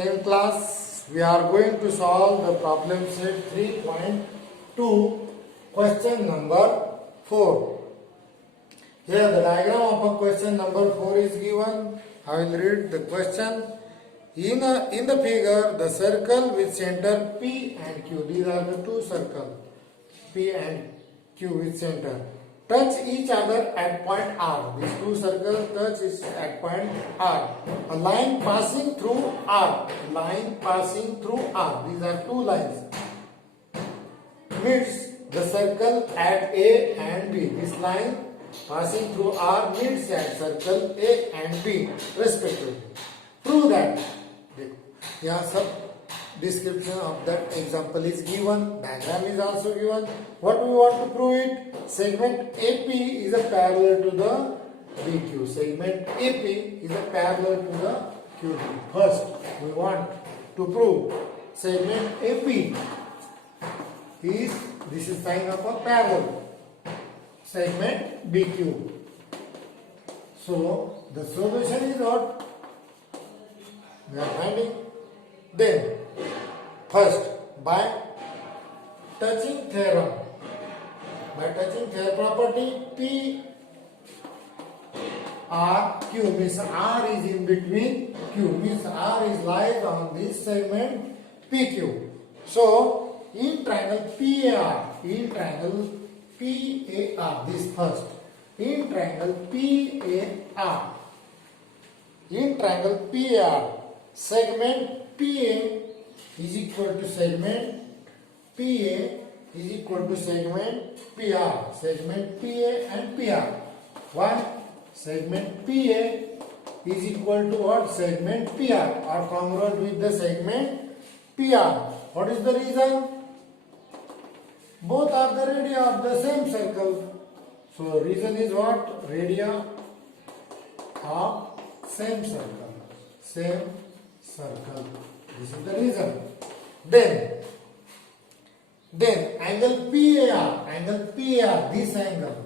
10th class, we are going to solve the problem set 3.2, question number 4. Here the diagram of a question number 4 is given. I will read the question. In the figure, the circle with center P and Q, these are the two circles, P and Q with center, touch each other at point R. These two circles touch at point R. A line passing through R. Line passing through R. These are two lines. Meets the circle at A and B. This line passing through R meets at circle A and B respectively. Prove that. यहाँ सब description of that example is given. Diagram is also given. What we want to prove it? Segment AP is a parallel to the BQ. Segment AP is a parallel to the QD. First, we want to prove segment AP is, this is sign of a parallel. Segment BQ. So, the solution is what? We are finding. Then, first, by touching theorem, property P R Q means R is in between Q, means R is lies on this segment PQ. So, in triangle PAR, this first, in triangle PAR, segment PA is equal to segment PR. Segment PA and PR. Why? Segment PA is equal to what? Segment PR, or congruent with the segment PR. What is the reason? Both are the radii of the same circle. So reason is what? Radii of same circle. This is the reason. Then angle PAR, this angle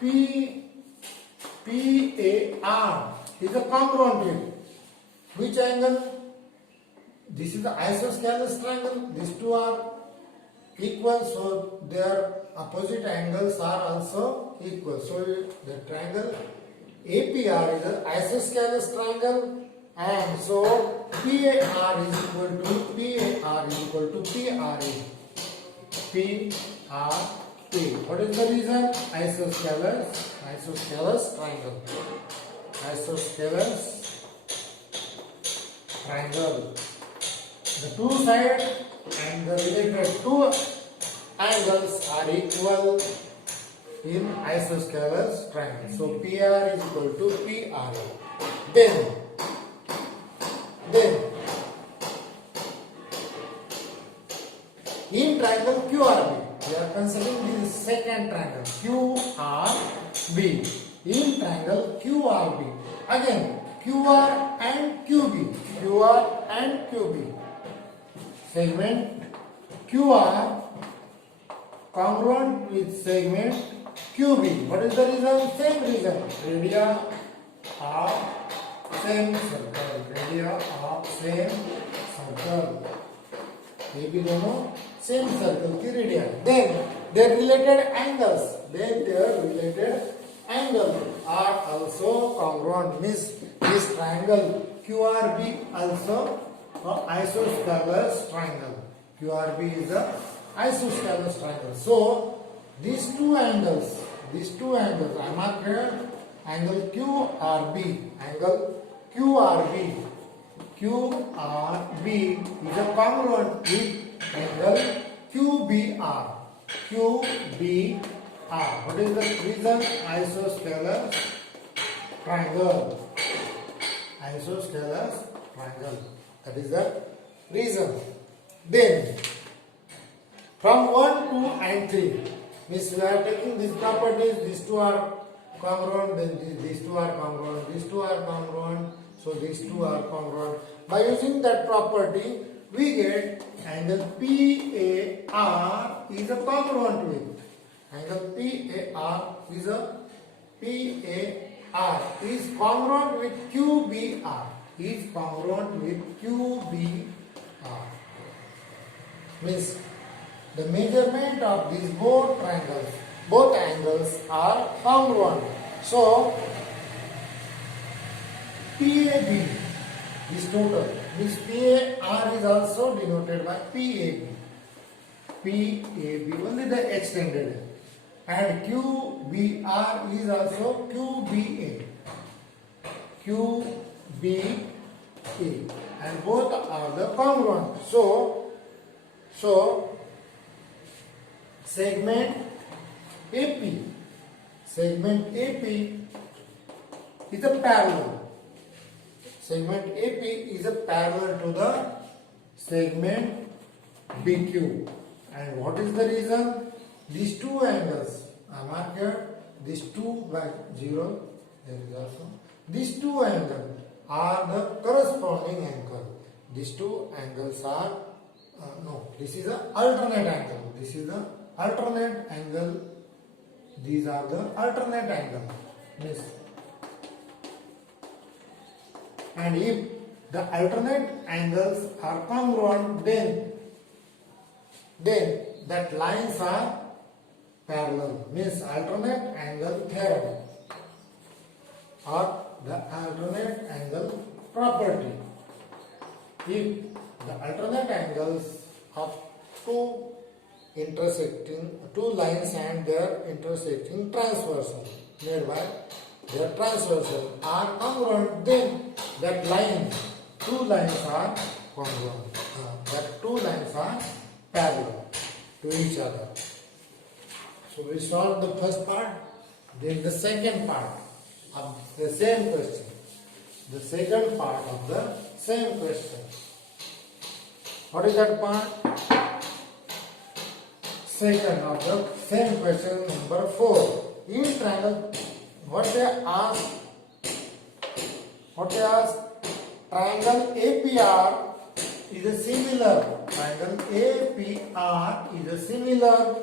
PAR is a congruent with which angle? This is the isosceles triangle. These two are equal, so their opposite angles are also equal. So the triangle APR is an isosceles triangle, and so PAR is equal to PRA. What is the reason? Isosceles triangle. The two sides and the related two angles are equal in isosceles triangle. So PR is equal to PRA. Then in triangle QRB, we are considering this second triangle QRB. In triangle QRB, again QR and QB. Segment QR congruent with segment QB. What is the reason? Same reason. Radii of same circle. AB दोनों same circle की radii. Then their related angles are also congruent. Means this triangle QRB also isosceles triangle. QRB is a isosceles triangle. So these two angles, I mark here angle QRB is a congruent with angle QBR. What is the reason? Isosceles triangle. That is the reason. Then from 1, 2 and 3, means we are taking these properties. These two are congruent, then these two are congruent, these two are congruent, so these two are congruent. By using that property, we get angle PAR is a congruent with angle PAR is congruent with QBR. is congruent with QBR. Means the measurement of these both angles are congruent. So PAB is total. This PAR is also denoted by PAB. PAB only the extended, and QBR is also QBA. QBA, and both are the congruent. So segment AP is a parallel. Segment AP is a parallel to the segment BQ. And what is the reason? These two angles are marked here. These two by 0. There is also. These two angles are the corresponding angle. These two angles are this is an alternate angle. This is the alternate angle. These are the alternate angle. Yes. And if the alternate angles are congruent, then that lines are parallel. Means alternate angle theorem or the alternate angle property. If the alternate angles of two lines and their intersecting transversal made by their transversal are congruent, then that two lines are congruent. That two lines are parallel to each other. So we solved the first part. Then the second part of the same question. The second part of the same question. What is that part? Second of the same question, number 4. In triangle, what they ask, triangle APR is a similar. Triangle APR is a similar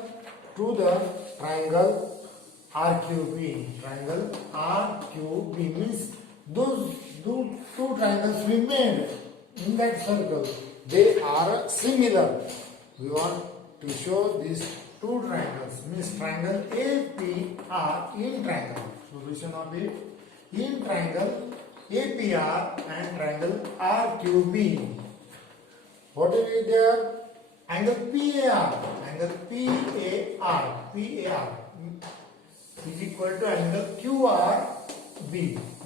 to the triangle RQB. Triangle RQB means those two triangles we made in that circle, they are similar. We want to show these two triangles, means triangle APR in triangle. Solution of it in triangle APR and triangle RQB. What is it there? Angle PAR. Angle PAR is equal to angle QRB.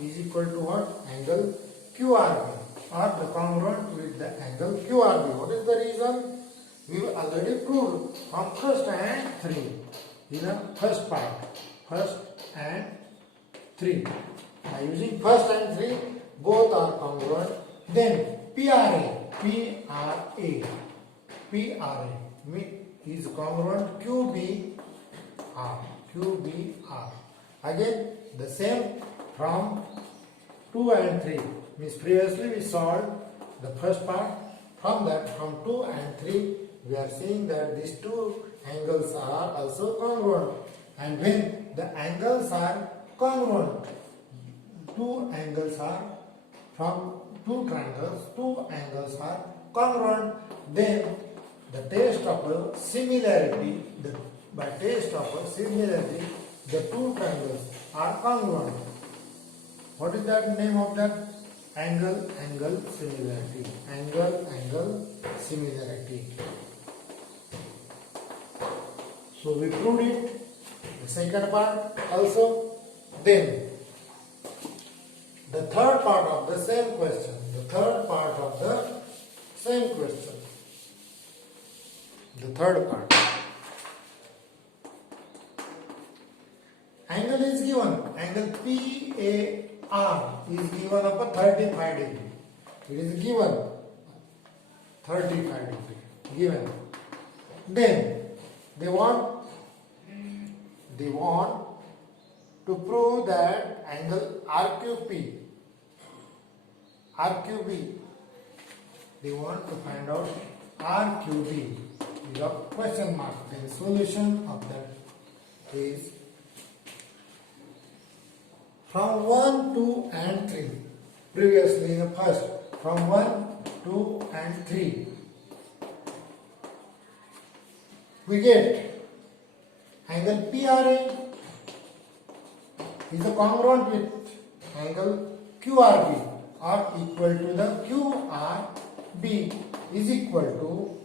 Is equal to what? Angle QRB, or the congruent with the angle QRB. What is the reason? We already proved from first and 3 in the first part. First and 3. By using first and 3, both are congruent. Then PRA is congruent QBR. Again, the same from 2 and 3. Means previously we solved the first part. From 2 and 3, we are seeing that these two angles are also congruent. And when the angles are congruent, two angles are congruent, then the test of similarity, the two triangles are congruent. What is that name of that? Angle similarity. Angle similarity. So we proved it. The second part also. Then the third part of the same question. The third part. Angle is given. Angle PAR is given of a 35 degree. It is given 35 degree. Given. Then they want to prove that angle RQB. They want to find out RQB. Is a question mark. The solution of that is from 1, 2 and 3. previously in the first from 1, 2 and 3. We get angle PRA is a congruent with angle QRB or equal to the QRB is equal to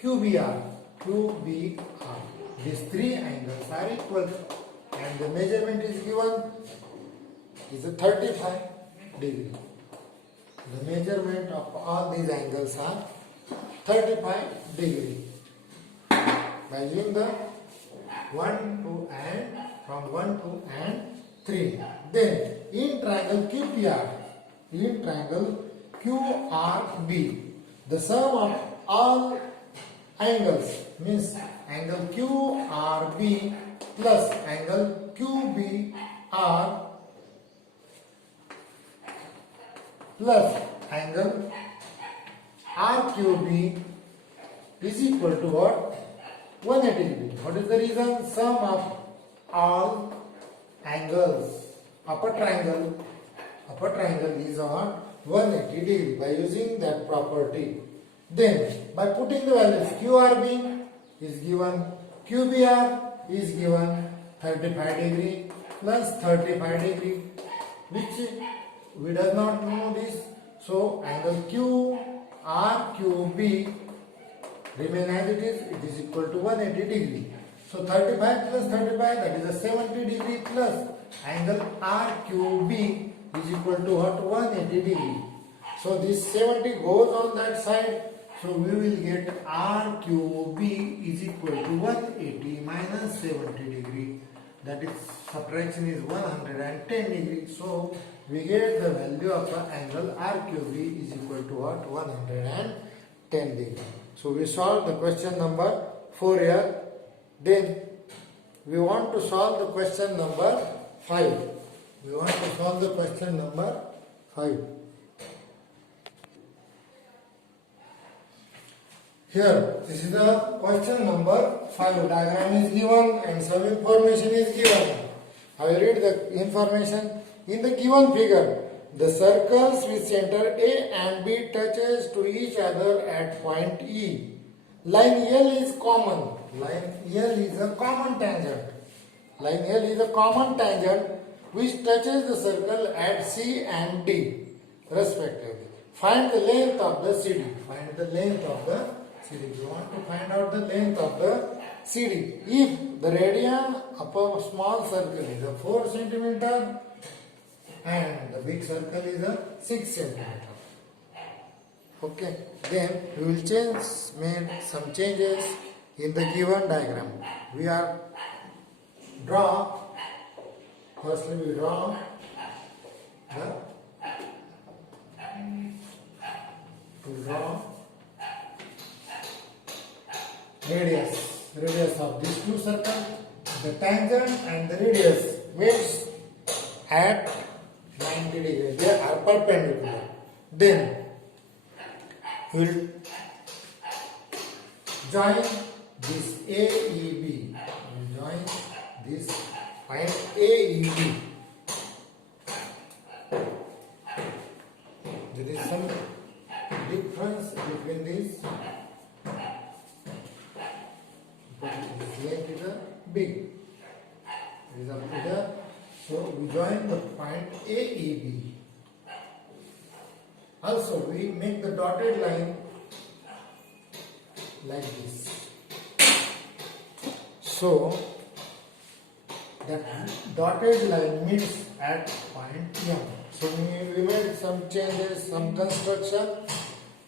QBR. These three angles are equal and the measurement is given is a 35 degree. The measurement of all these angles are 35 degree. By using the 1, 2 and from 1, 2 and 3. Then in triangle QRB, the sum of all angles means angle QRB plus angle QBR plus angle RQB is equal to what? 180 degree. What is the reason? Sum of all angles of a triangle is on 180 degree by using that property. Then by putting the values QRB is given, QBR is given 35 degree plus 35 degree, which we does not know this. So angle QRQB remain as it is equal to 180 degree. So 35 plus 35, that is a 70 degree plus angle RQB is equal to what? 180 degree. So this 70 goes on that side. So we will get RQB is equal to 180 minus 70 degree. That is, subtraction is 110 degree. So we get the value of the angle RQB is equal to what? 110 degree. So we solve the question number 4 here. Then we want to solve the question number 5. We want to solve the question number 5. Here, this is the question number 5. Diagram is given and some information is given. I will read the information. In the given figure, the circles with center A and B touches to each other at point E. Line L is common. Line L is a common tangent. Line L is a common tangent which touches the circle at C and D respectively. Find the length of the CD. Find the length of the CD. You want to find out the length of the CD. If the radian of a small circle is a 4 centimeter and the big circle is a 6 centimeter. Okay, then we will make some changes in the given diagram. We are firstly we draw radius of these two circles. The tangent and the radius meets at 90 degrees. They are perpendicular. Then we will join this AEB. We will join this point AEB. There is some difference between these. This length is big. It is up to the. So we join the point AEB. Also, we make the dotted line like this. So that dotted line meets at point M. So we made some changes, some construction.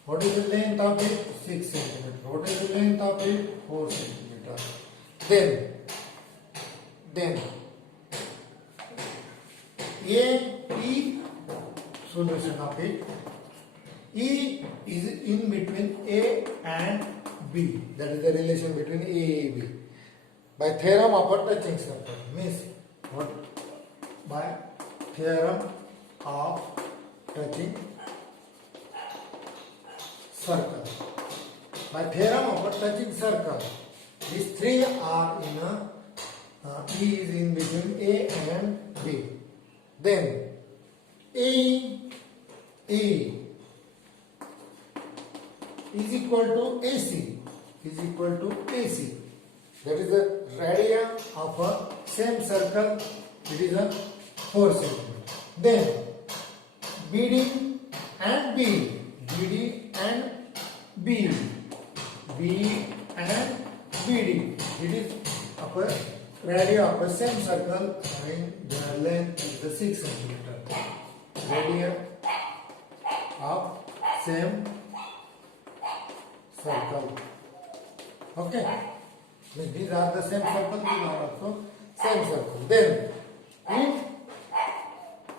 What is the length of it? 6 centimeter. What is the length of it? 4 centimeter. Then AE solution of it. E is in between A and B. That is the relation between A and B. By theorem of a touching circle. Means what? By theorem of touching circle. By theorem of a touching circle, these three are in a E is in between A and B. Then A E is equal to AC. Is equal to AC. That is the radius of a same circle. It is a 4 centimeter. Then BD and B. BD and B. B and BD. It is of a radius of a same circle having the length is the 6 centimeter. Radius of same circle. Okay. These are the same circle. These are also same circle. Then in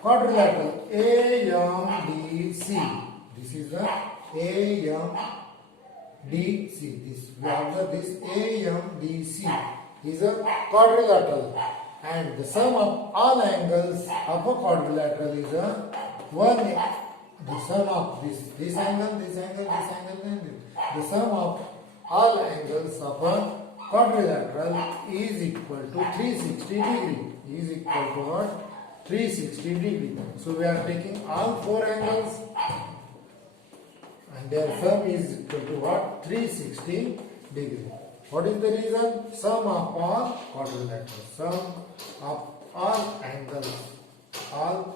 quadrilateral AMDC. This is the AMDC. This we observe this AMDC is a quadrilateral, and the sum of all angles of a quadrilateral is a 1. The sum of this angle, this angle, this angle, and this. The sum of all angles of a quadrilateral is equal to 360 degree. Is equal to what? 360 degree. So we are taking all 4 angles and their sum is equal to what? 360 degree. What is the reason? Sum of all quadrilaterals. Sum of all angles of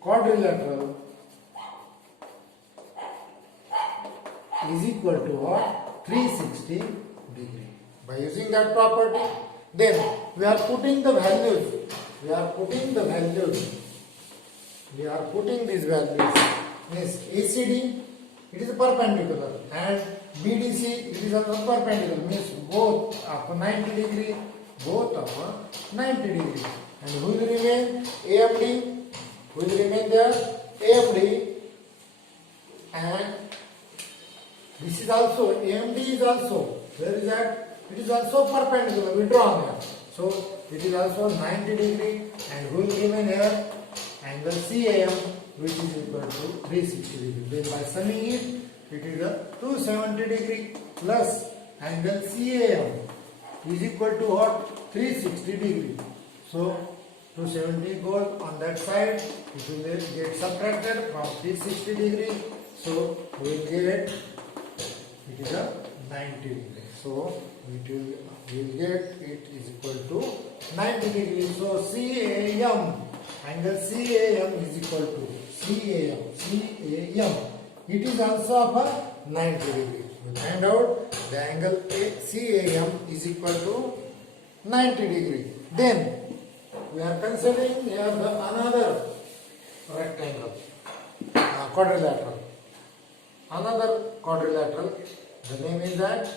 quadrilateral is equal to what? 360 degree. By using that property, then we are putting the values. We are putting these values. Means ACD, it is perpendicular, and BDC, it is also perpendicular. Means both of 90 degree. Both of 90 degree. And who will remain? AMD. Who will remain there? AMD. And this is also, AMD is also, where is that? It is also perpendicular, we draw here. So, it is also 90 degree, and who will remain here? Angle CAM, which is equal to 360 degree. Then by summing it, it is a 270 degree plus angle CAM is equal to what? 360 degree. So, 270 goes on that side, it will get subtracted from 360 degree. So, we will get, it is a 90 degree. So, we will get it is equal to 90 degree. So, CAM, angle CAM is equal to CAM. It is also of a 90 degree. We find out the angle CAM is equal to 90 degree. Then, we are considering here another rectangle, quadrilateral. Another quadrilateral, the name is that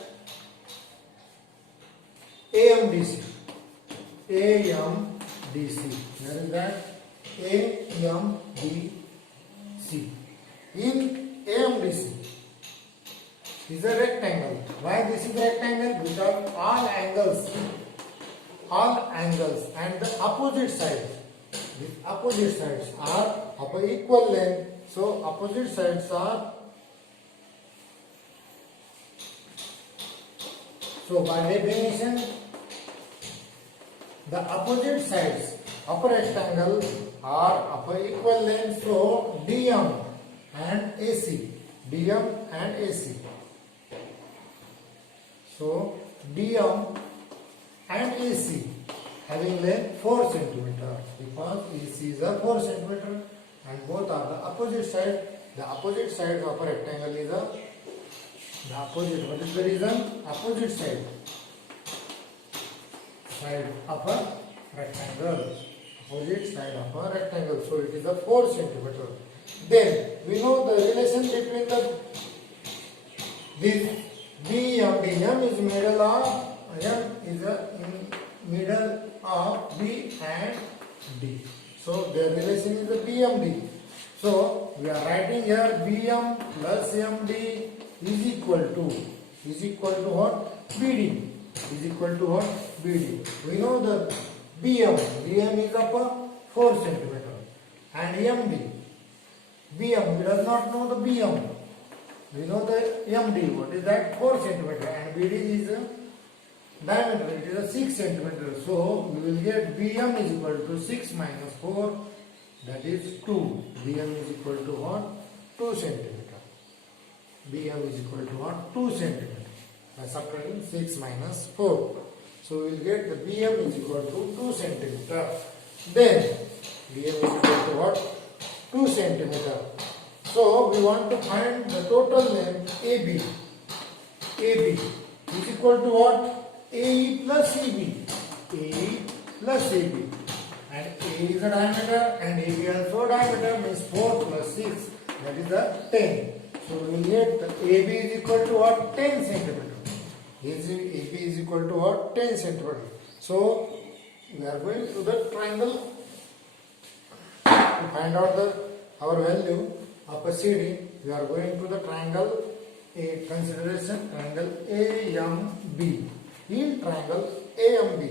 AMDC. AMDC. Where is that? AMDC. In AMDC is a rectangle. Why this is a rectangle? Because all angles and the opposite sides are of equal length. So opposite sides are. So by definition, the opposite sides of a rectangle are of equal length. So DM and AC. So DM and AC having length 4 centimeter, because AC is a 4 centimeter and both are the opposite side. The opposite side of a rectangle is the opposite. What is the reason? Opposite side of a rectangle. Opposite side of a rectangle. So it is a 4 centimeter. Then we know the relation between this BM. M is middle of middle of B and D. So their relation is the BMD. So we are writing here BM plus MD is equal to what? BD. Is equal to what? BD. We know the BM is of 4 centimeter and MD. BM, we does not know the BM. We know the MD. What is that? 4 centimeter, and BD is diameter. It is a 6 centimeter. So we will get BM is equal to 6 minus 4. that is 2. BM is equal to what? 2 centimeter. BM is equal to what? 2 centimeter. By subtracting 6 minus 4. So we will get the BM is equal to 2 centimeter. Then BM is equal to what? 2 centimeter. So we want to find the total length AB. AB is equal to what? AE plus EB. AE plus AB. And A is a diameter and AB also a diameter, means 4 plus 6, that is the 10. So we will get the AB is equal to what? 10 centimeter. AB is equal to what? 10 centimeter. So we are going to the triangle to find out our value of a CD. We are going to the triangle A, consideration triangle AMB. In triangle AMB,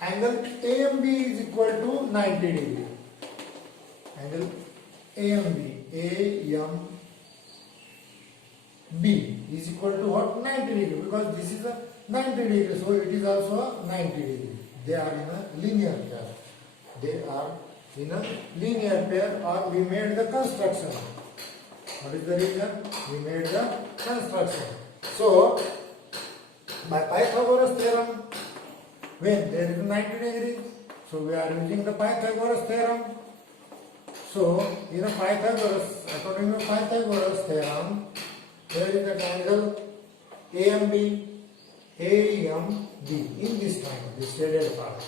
angle AMB is equal to 90 degree. Angle AMB is equal to what? 90 degree, because this is a 90 degree, so it is also a 90 degree. They are in a linear pair. They are in a linear pair, or we made the construction. What is the reason? We made the construction. So by Pythagoras theorem, when there is 90 degree, so we are using the Pythagoras theorem. So in a Pythagoras, according to Pythagoras theorem, there is a triangle AMB, in this triangle, this shaded part.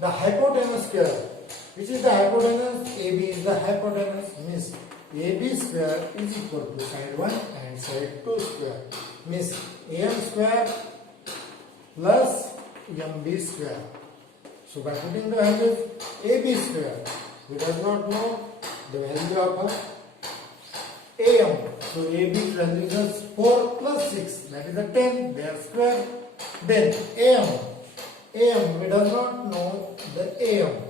The hypotenuse square, which is the hypotenuse? AB is the hypotenuse, means AB square is equal to side 1 and side 2 square, means AM square plus MB square. So by putting the values AB square, we does not know the value of AM. So AB's value is 4 plus 6, that is a 10, they are square. Then AM, we does not know the AM.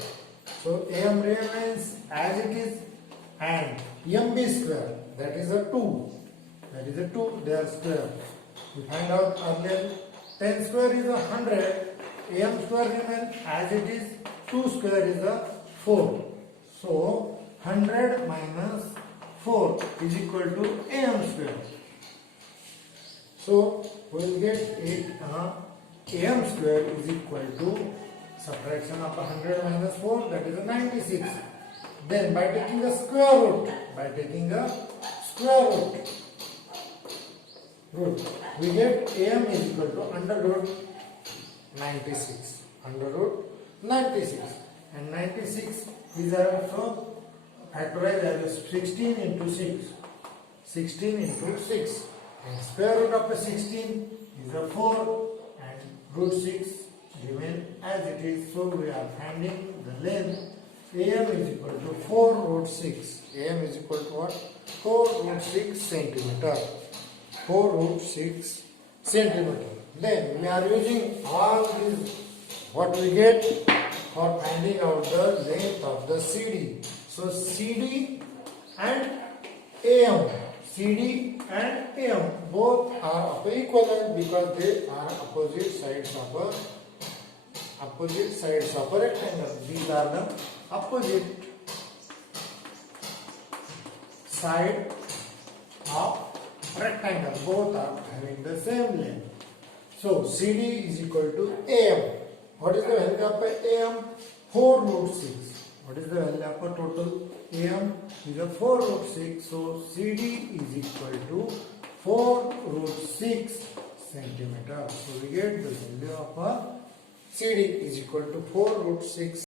So AM remains as it is, and MB square, that is a 2. That is a 2, they are square. We find out earlier, 10 square is 100, AM square remains as it is, 2 square is a 4. So 100 minus 4 is equal to AM square. So we will get it, AM square is equal to subtraction of 100 minus 4, that is a 96. Then by taking a square root, we get AM is equal to under root 96. And 96 is also factorized as 16 into 6. 16 into 6. And square root of a 16 is a 4. And root 6 remain as it is. So we are finding the length AM is equal to 4 root 6. AM is equal to what? 4 root 6 centimeter. 4 root 6 centimeter. Then we are using all these, what we get for finding out the length of the CD. So CD and AM, both are of equivalent because they are opposite sides of a rectangle. These are the opposite side of rectangle. Both are having the same length. So CD is equal to AM. What is the value of AM? 4 root 6. What is the value of a total? AM is a 4 root 6. So CD is equal to 4 root 6 centimeter. So we get the value of a CD is equal to 4 root 6